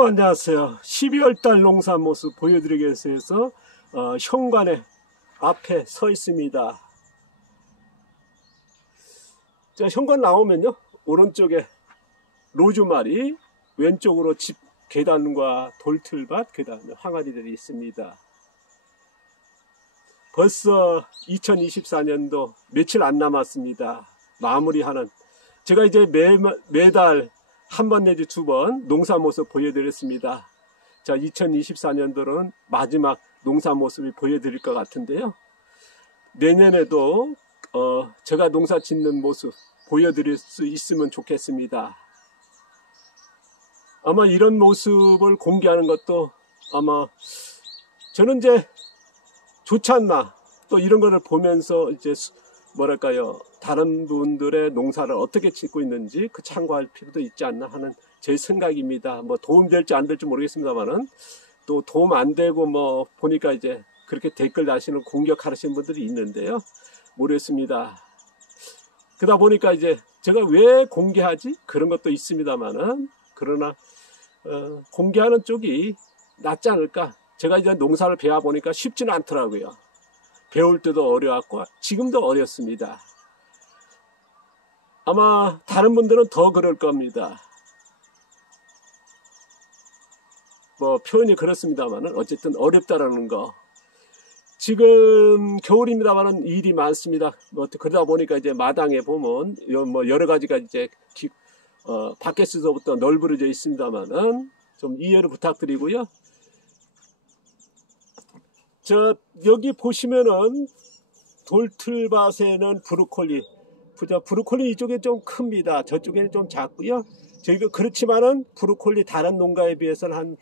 여러분 안녕하세요. 12월달 농사 모습 보여드리기 위해서 현관의 앞에 서 있습니다. 자, 현관 나오면요, 오른쪽에 로즈마리, 왼쪽으로 집 계단과 돌틀밭, 그 다음에 항아리들이 있습니다. 벌써 2024년도 며칠 안 남았습니다. 마무리하는, 제가 이제 매달 한 번 내지 두 번 농사 모습 보여드렸습니다. 자, 2024년도는 마지막 농사 모습을 보여드릴 것 같은데요. 내년에도 제가 농사 짓는 모습 보여드릴 수 있으면 좋겠습니다. 아마 이런 모습을 공개하는 것도 아마 저는 이제 좋지 않나, 또 이런 거를 보면서 이제 뭐랄까요, 다른 분들의 농사를 어떻게 짓고 있는지 그 참고할 필요도 있지 않나 하는 제 생각입니다. 뭐 도움될지 안 될지 모르겠습니다만은, 또 도움 안 되고 뭐 보니까 이제 그렇게 댓글 다시는 공격하시는 분들이 있는데요, 모르겠습니다. 그러다 보니까 이제 제가 왜 공개하지? 그런 것도 있습니다만은, 그러나 공개하는 쪽이 낫지 않을까? 제가 이제 농사를 배워보니까 쉽지는 않더라고요. 배울 때도 어려웠고 지금도 어렵습니다. 아마 다른 분들은 더 그럴 겁니다. 뭐 표현이 그렇습니다만은 어쨌든 어렵다라는 거. 지금 겨울입니다만은 일이 많습니다. 뭐 그러다 보니까 이제 마당에 보면 뭐 여러 가지가 이제 밖에서부터 널브러져 있습니다만은 좀 이해를 부탁드리고요. 여기 보시면은 돌틀밭에는 브로콜리, 브로콜리 이쪽에 좀 큽니다. 저쪽에는 좀 작고요. 저희가 그렇지만은 브로콜리 다른 농가에 비해서는 한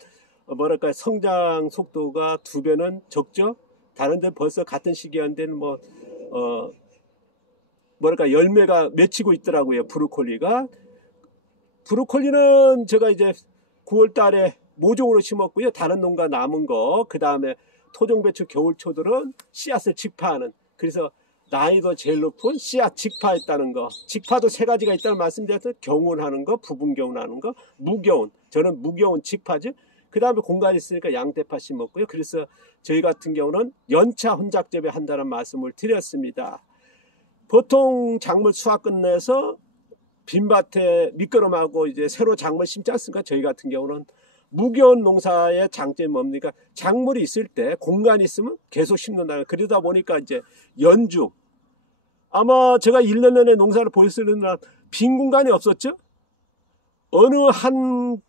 뭐랄까 성장 속도가 2배는 적죠. 다른 데 벌써 같은 시기한데는 뭐 뭐랄까 열매가 맺히고 있더라고요. 브로콜리는 제가 이제 9월 달에 모종으로 심었고요. 다른 농가 남은 거, 그 다음에 토종배추 겨울초들은 씨앗을 직파하는, 그래서 난이도 제일 높은 씨앗 직파했다는 거. 직파도 3가지가 있다는 말씀드렸죠. 경운하는 거, 부분경운하는 거, 무경운. 저는 무경운 직파죠. 그 다음에 공간이 있으니까 양대파 심었고요. 그래서 저희 같은 경우는 연차 혼작 재배 한다는 말씀을 드렸습니다. 보통 작물 수확 끝내서 빈밭에 미끄럼하고 이제 새로 작물 심지 않습니까? 저희 같은 경우는 무겨운 농사의 장점이 뭡니까? 작물이 있을 때 공간이 있으면 계속 심는다. 그러다 보니까 이제 연중, 아마 제가 1년 내내 농사를 보였을 때는 빈 공간이 없었죠? 어느 한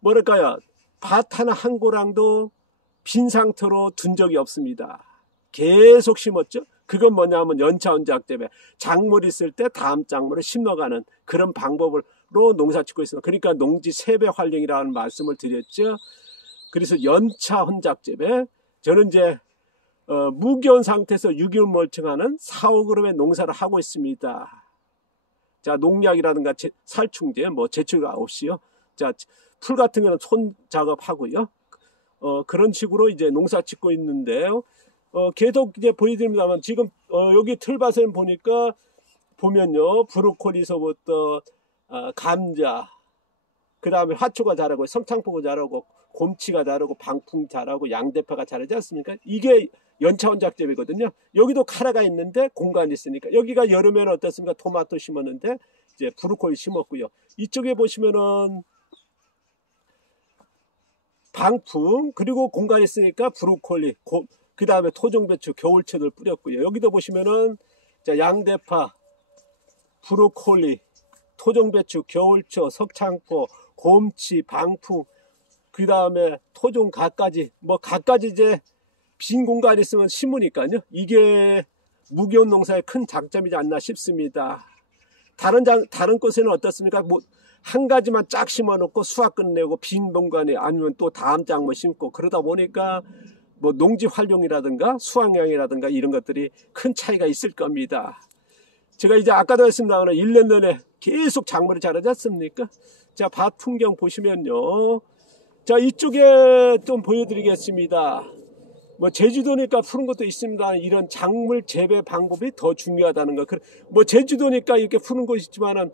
뭐랄까요, 밭 하나 한 고랑도 빈 상태로 둔 적이 없습니다. 계속 심었죠? 그건 뭐냐면 연차혼작 재배, 작물이 있을 때 다음 작물을 심어가는 그런 방법으로 농사 짓고 있습니다. 그러니까 농지 3배 활용이라는 말씀을 드렸죠. 그래서 연차 혼작 재배, 저는 이제 무기온 상태에서 유기물 멀칭하는 4-5g의 농사를 하고 있습니다. 자, 농약이라든가 살충제, 뭐 제초가 없이요. 자, 풀 같은 경우는 손 작업하고요. 그런 식으로 이제 농사 짓고 있는데요. 계속 이제 보여드립니다만, 지금 여기 틀밭에 보면요, 브로콜리서부터 감자, 그 다음에 화초가 자라고, 성창포가 자라고, 곰치가 자라고, 방풍 자라고, 양대파가 자라지 않습니까? 이게 연차혼작 재배거든요. 여기도 카라가 있는데 공간이 있으니까, 여기가 여름에는 어떻습니까? 토마토 심었는데 이제 브로콜리 심었고요. 이쪽에 보시면은 방풍, 그리고 공간이 있으니까 브로콜리, 그 다음에 토종배추, 겨울초들 뿌렸고요. 여기도 보시면은 자, 양대파, 브로콜리, 토종배추, 겨울초, 석창포, 곰치, 방풍, 그 다음에 토종 갖가지, 뭐 갖가지 이제 빈 공간이 있으면 심으니까요. 이게 무기온 농사의 큰 장점이지 않나 싶습니다. 다른 곳에는 어떻습니까? 뭐 한 가지만 쫙 심어놓고 수확 끝내고 빈 공간에, 아니면 또 다음 작물 심고, 그러다 보니까 뭐 농지 활용이라든가 수확량이라든가 이런 것들이 큰 차이가 있을 겁니다. 제가 이제 아까도 했습니다만 1년 내내 계속 작물이 자라지 않습니까? 자, 밭 풍경 보시면요. 자, 이쪽에 좀 보여드리겠습니다. 뭐 제주도니까 푸는 것도 있습니다. 이런 작물 재배 방법이 더 중요하다는 거. 뭐 제주도니까 이렇게 푸는 것이 있지만은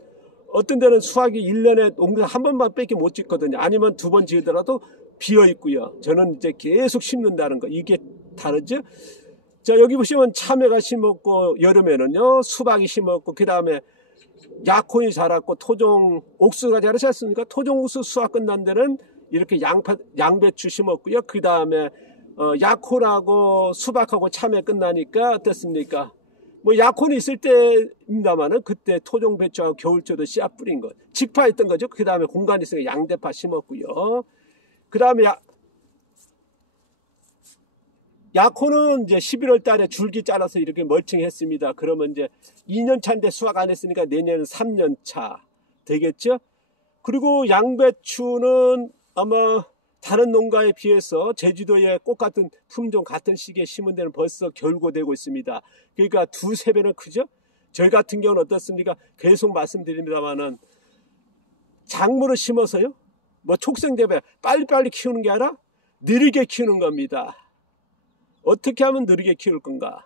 어떤 데는 수확이 1년에 농사 한 번만 밖에 못 짓거든요. 아니면 2번 지으더라도 비어 있고요. 저는 이제 계속 심는다는 거. 이게 다르죠? 자, 여기 보시면 참외가 심었고, 여름에는요, 수박이 심었고, 그 다음에 약혼이 자랐고, 토종 옥수수가 자라지 않습니까? 토종 옥수수 수확 끝난 데는 이렇게 양배추 심었고요. 그 다음에 약혼하고 수박하고 참외 끝나니까 어떻습니까? 뭐 약혼이 있을 때입니다만은 그때 토종 배추하고 겨울초도 씨앗 뿌린 거 직파했던 거죠. 그 다음에 공간이 있으니까 양대파 심었고요. 그 다음에 약혼은 이제 11월 달에 줄기 잘라서 이렇게 멀칭했습니다. 그러면 이제 2년 차인데 수확 안 했으니까 내년은 3년 차 되겠죠. 그리고 양배추는 아마 다른 농가에 비해서 제주도의 꽃 같은 품종 같은 시기에 심은 데는 벌써 결고되고 있습니다. 그러니까 2~3배는 크죠. 저희 같은 경우는 어떻습니까? 계속 말씀드립니다만은 작물을 심어서요. 뭐 촉생재배 빨리빨리 키우는 게 아니라 느리게 키우는 겁니다. 어떻게 하면 느리게 키울 건가?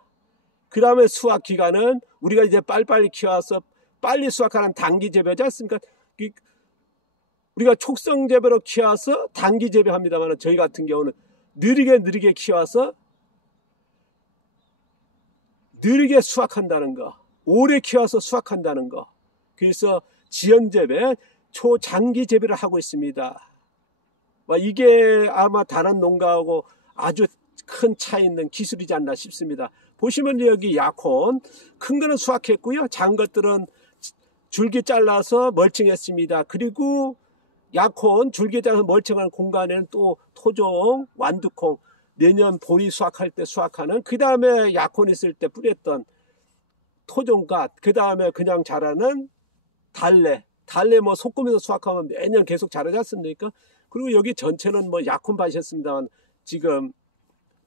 그 다음에 수확 기간은 우리가 이제 빨리빨리 키워서 빨리 수확하는 단기 재배지 않습니까? 우리가 촉성 재배로 키워서 단기 재배합니다만 저희 같은 경우는 느리게 키워서 느리게 수확한다는 거, 오래 키워서 수확한다는 거. 그래서 지연 재배, 초장기 재배를 하고 있습니다. 이게 아마 다른 농가하고 아주 큰 차이 있는 기술이지 않나 싶습니다. 보시면 여기 약혼 큰 거는 수확했고요. 작은 것들은 줄기 잘라서 멀칭했습니다. 그리고 약혼 줄기 잘라서 멀칭한 공간에는 또 토종 완두콩 내년 보리 수확할 때 수확하는, 그 다음에 약혼 있을 때 뿌렸던 토종갓, 그 다음에 그냥 자라는 달래 뭐 소금에서 수확하면 매년 계속 자라지 않습니까? 그리고 여기 전체는 뭐 약혼 밭이었습니다만 지금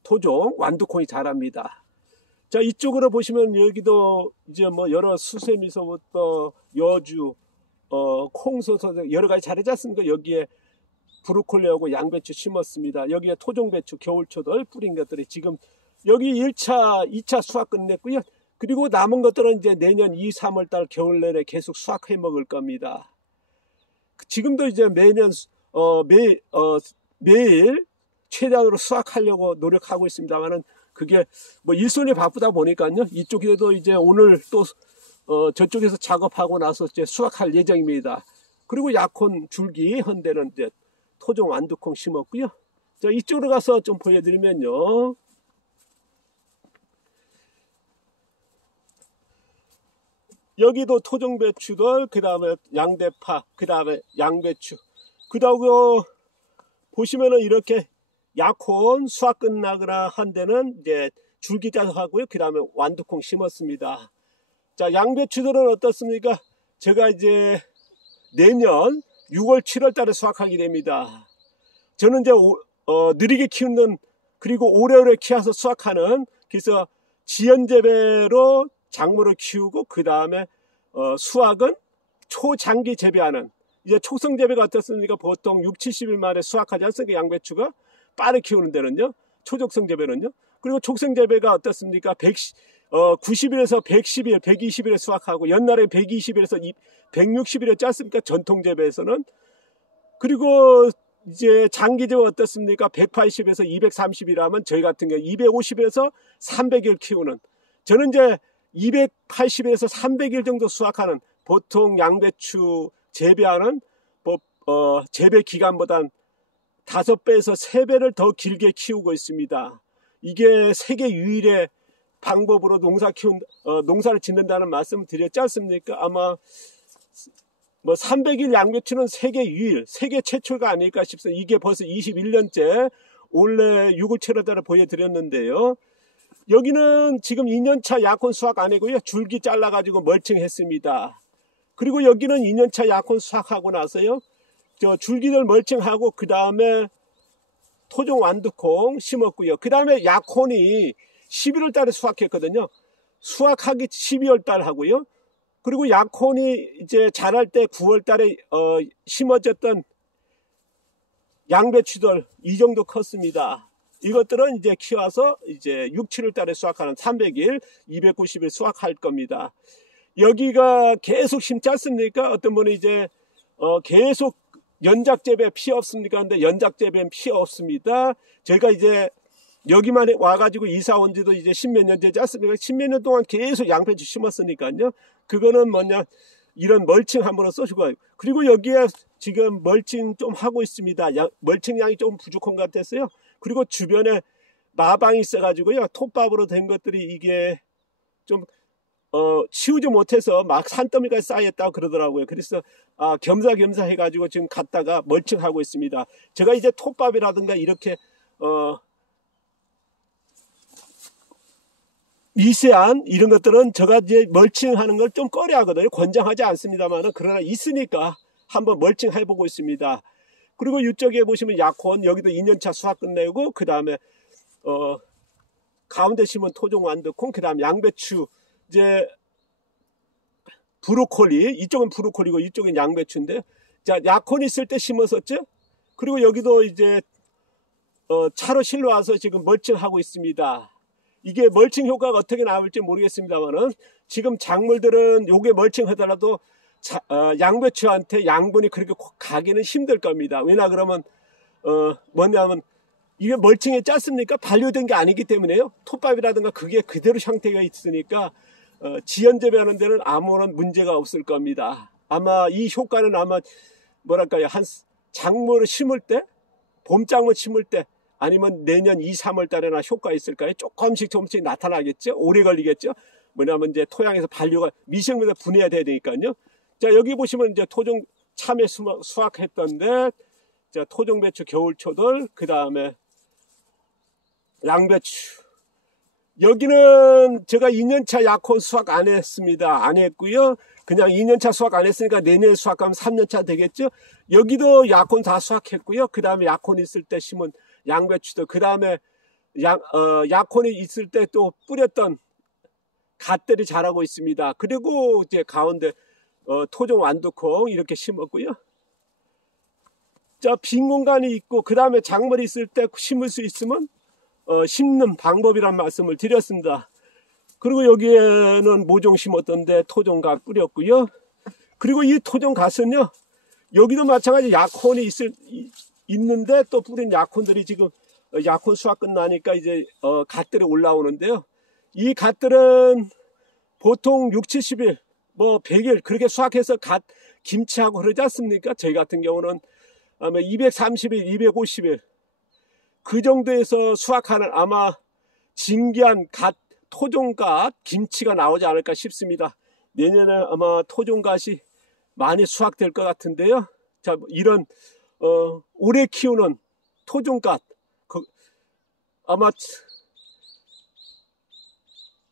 토종 완두콩이 자랍니다. 자, 이쪽으로 보시면 여기도 이제 뭐 여러 수세미서부터 여주, 콩소서 여러 가지 자라지 않습니까? 여기에 브로콜리하고 양배추 심었습니다. 여기에 토종배추, 겨울초들 뿌린 것들이 지금 여기 1차, 2차 수확 끝냈고요. 그리고 남은 것들은 이제 내년 2, 3월달 겨울 내내 계속 수확해 먹을 겁니다. 지금도 이제 매년 매일 최대한으로 수확하려고 노력하고 있습니다만은 그게 뭐 일손이 바쁘다 보니까요. 이쪽에도 이제 오늘 또 저쪽에서 작업하고 나서 이제 수확할 예정입니다. 그리고 약혼 줄기 헌데는 이제 토종 완두콩 심었고요. 자, 이쪽으로 가서 좀 보여드리면요. 여기도 토종 배추들, 그 다음에 양대파, 그 다음에 양배추. 그 다음에 보시면은 이렇게 약혼 수확 끝나거나 한 데는 이제 줄기 짜서 하고요. 그 다음에 완두콩 심었습니다. 자, 양배추들은 어떻습니까? 제가 이제 내년 6월, 7월 달에 수확하게 됩니다. 저는 이제 느리게 키우는, 그리고 오래오래 키워서 수확하는, 그래서 지연재배로 작물을 키우고 그 다음에 수확은 초장기 재배하는, 이제 촉성재배가 어떻습니까? 보통 6~70일 만에 수확하지 않습니까? 양배추가 빠르게 키우는 데는요. 초적성 재배는요. 그리고 촉성 재배가 어떻습니까? 90일에서 110일, 120일에 수확하고 연날에 120일에서 160일에 짰습니까? 전통 재배에서는. 그리고 이제 장기 재배 어떻습니까? 180에서 230일 하면 저희 같은 경우 250일에서 300일 키우는, 저는 이제 280일에서 300일 정도 수확하는, 보통 양배추 재배하는 재배 기간보단 5배에서 3배를 더 길게 키우고 있습니다. 이게 세계 유일의 방법으로 농사를 짓는다는 말씀을 드렸지 않습니까? 아마 뭐 300일 양배추는 세계 유일, 세계 최초가 아닐까 싶습니다. 이게 벌써 21년째 올해 6월 7월 달에 보여드렸는데요. 여기는 지금 2년차 약혼 수확 아니고요. 줄기 잘라가지고 멀칭했습니다. 그리고 여기는 2년차 약혼 수확하고 나서요. 줄기들 멀칭하고 그 다음에 토종 완두콩 심었고요. 그 다음에 약혼이 11월 달에 수확했거든요. 수확하기 12월 달 하고요. 그리고 약혼이 이제 자랄 때 9월 달에 심어졌던 양배추들 이 정도 컸습니다. 이것들은 이제 키워서 이제 6, 7월 달에 수확하는 300일, 290일 수확할 겁니다. 여기가 계속 심지 않습니까? 어떤 분이 이제 계속 연작재배 피해 없습니까? 근데 연작재배는 피해 없습니다. 저희가 이제 여기만 와가지고 이사 온 지도 이제 10몇 년 되지 않습니까? 10몇 년 동안 계속 양배추 심었으니까요. 그거는 뭐냐, 이런 멀칭 한번 써주고 가요. 그리고 여기에 지금 멀칭 좀 하고 있습니다. 멀칭량이 좀 부족한 것 같았어요. 그리고 주변에 마방이 있어가지고요. 톱밥으로 된 것들이 이게 좀 치우지 못해서 막 산더미가 쌓였다고 그러더라고요. 그래서 겸사겸사 해가지고 지금 갔다가 멀칭하고 있습니다. 제가 이제 톱밥이라든가 이렇게 미세한 이런 것들은 제가 이제 멀칭하는 걸 좀 꺼려하거든요. 권장하지 않습니다만 그러나 있으니까 한번 멀칭 해보고 있습니다. 그리고 이쪽에 보시면 약혼, 여기도 2년차 수확 끝내고 그 다음에 가운데 심은 토종 완두콩, 그 다음 양배추, 이제 브로콜리, 이쪽은 브로콜리고 이쪽은 양배추인데, 자, 약혼 있을 때 심었었죠. 그리고 여기도 이제 차로 실로 와서 지금 멀칭하고 있습니다. 이게 멀칭 효과가 어떻게 나올지 모르겠습니다만은 지금 작물들은 요게 멀칭하더라도 양배추한테 양분이 그렇게 가기는 힘들 겁니다. 왜냐 그러면 뭐냐면 이게 멀칭에 짰습니까? 반려된 게 아니기 때문에요. 톱밥이라든가 그게 그대로 형태가 있으니까 지연 재배하는 데는 아무런 문제가 없을 겁니다. 아마 이 효과는 아마 뭐랄까요, 한 작물을 심을 때, 봄작물 심을 때 아니면 내년 2, 3월 달에나 효과 있을까요? 조금씩 나타나겠죠. 오래 걸리겠죠. 뭐냐면 이제 토양에서 반려가 미생물에 분해야 되니까요. 자, 여기 보시면 이제 토종 참외 수확했던데, 자, 토종 배추 겨울초들, 그 다음에 양배추. 여기는 제가 2년차 약혼 수확 안 했습니다. 안 했고요. 그냥 2년차 수확 안 했으니까 내년 수확하면 3년차 되겠죠. 여기도 약혼 다 수확했고요. 그 다음에 약혼 있을 때 심은 양배추도, 그 다음에 약혼이 있을 때 또 뿌렸던 갓들이 자라고 있습니다. 그리고 이제 가운데 토종 완두콩 이렇게 심었고요. 자, 빈 공간이 있고 그 다음에 작물이 있을 때 심을 수 있으면 심는 방법이란 말씀을 드렸습니다. 그리고 여기에는 모종 심었던데 토종갓 뿌렸고요. 그리고 이 토종갓은요, 여기도 마찬가지 약혼이 있는데 또 뿌린 약혼들이 지금 약혼 수확 끝나니까 이제 갓들이 올라오는데요. 이 갓들은 보통 6, 70일, 뭐 100일 그렇게 수확해서 갓 김치하고 그러지 않습니까? 저희 같은 경우는 아마 230일, 250일 그 정도에서 수확하는 아마 진귀한 갓, 토종갓 김치가 나오지 않을까 싶습니다. 내년에 아마 토종갓이 많이 수확될 것 같은데요. 자, 이런 오래 키우는 토종갓 아마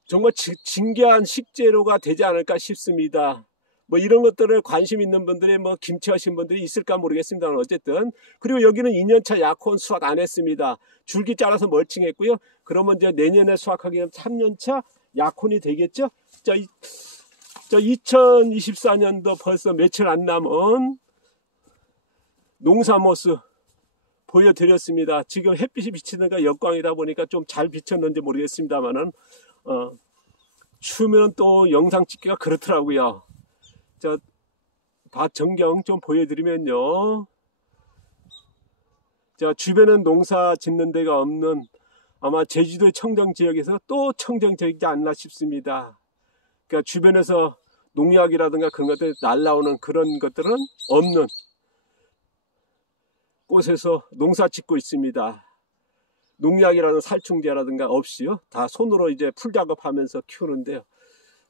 정말 진귀한 식재료가 되지 않을까 싶습니다. 뭐 이런 것들을 관심 있는 분들이 뭐 김치 하신 분들이 있을까 모르겠습니다만 어쨌든. 그리고 여기는 2년차 약혼 수확 안 했습니다. 줄기 잘라서 멀칭했고요. 그러면 이제 내년에 수확하게 되면 3년차 약혼이 되겠죠. 자, 2024년도 벌써 며칠 안 남은 농사 모습 보여드렸습니다. 지금 햇빛이 비치는가 역광이다 보니까 좀 잘 비쳤는지 모르겠습니다만은 추우면 또 영상 찍기가 그렇더라고요. 자, 밭 전경 좀 보여드리면요. 자, 주변은 농사 짓는 데가 없는 아마 제주도 청정 지역에서 또 청정 지역이지 않나 싶습니다. 그러니까 주변에서 농약이라든가 그런 것들 날라오는 그런 것들은 없는 곳에서 농사 짓고 있습니다. 농약이라는 살충제라든가 없이요. 다 손으로 이제 풀 작업하면서 키우는데요.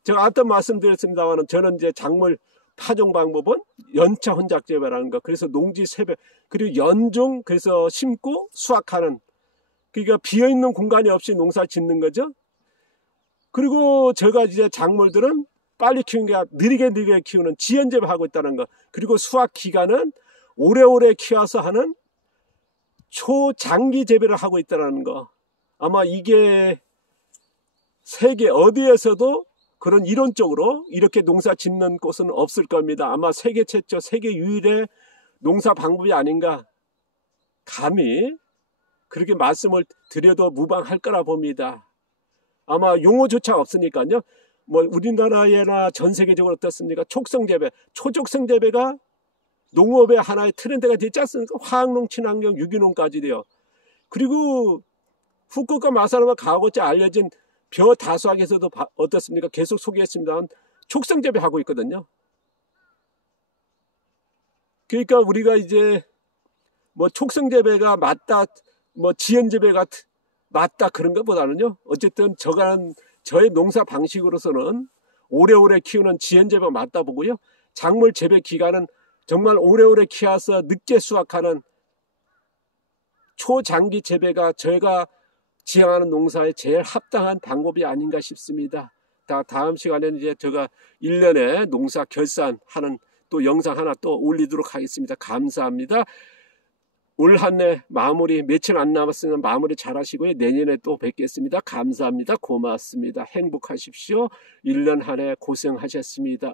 제가 아까 말씀드렸습니다만 저는 이제 작물 파종 방법은 연차 혼작 재배라는 거. 그래서 농지 세배 그리고 연종 그래서 심고 수확하는, 그러니까 비어있는 공간이 없이 농사 짓는 거죠. 그리고 제가 이제 작물들은 빨리 키우는 게 아니라 느리게 키우는 지연 재배하고 있다는 거. 그리고 수확 기간은 오래오래 키워서 하는 초장기 재배를 하고 있다는 거. 아마 이게 세계 어디에서도 그런 이론적으로 이렇게 농사 짓는 곳은 없을 겁니다. 아마 세계 최초, 세계 유일의 농사 방법이 아닌가. 감히 그렇게 말씀을 드려도 무방할 거라 봅니다. 아마 용어조차 없으니까요. 뭐 우리나라에나 전 세계적으로 어떻습니까? 촉성재배, 초적성재배가 농업의 하나의 트렌드가 됐지 않습니까? 화학농, 친환경, 유기농까지 돼요. 그리고 후쿠오카 마사라마 가와고치 알려진 벼 다수학에서도 어떻습니까? 계속 소개했습니다만 촉성재배하고 있거든요. 그러니까 우리가 이제 뭐 촉성재배가 맞다, 뭐 지연재배가 맞다 그런 것보다는요. 어쨌든 저의 농사 방식으로서는 오래오래 키우는 지연재배가 맞다 보고요. 작물 재배 기간은 정말 오래오래 키워서 늦게 수확하는 초장기 재배가 저희가 지향하는 농사에 제일 합당한 방법이 아닌가 싶습니다. 다음 시간에는 이제 제가 1년에 농사 결산하는 또 영상 하나 또 올리도록 하겠습니다. 감사합니다. 올 한 해 마무리 며칠 안 남았으면 마무리 잘 하시고요. 내년에 또 뵙겠습니다. 감사합니다. 고맙습니다. 행복하십시오. 1년 한 해 고생하셨습니다.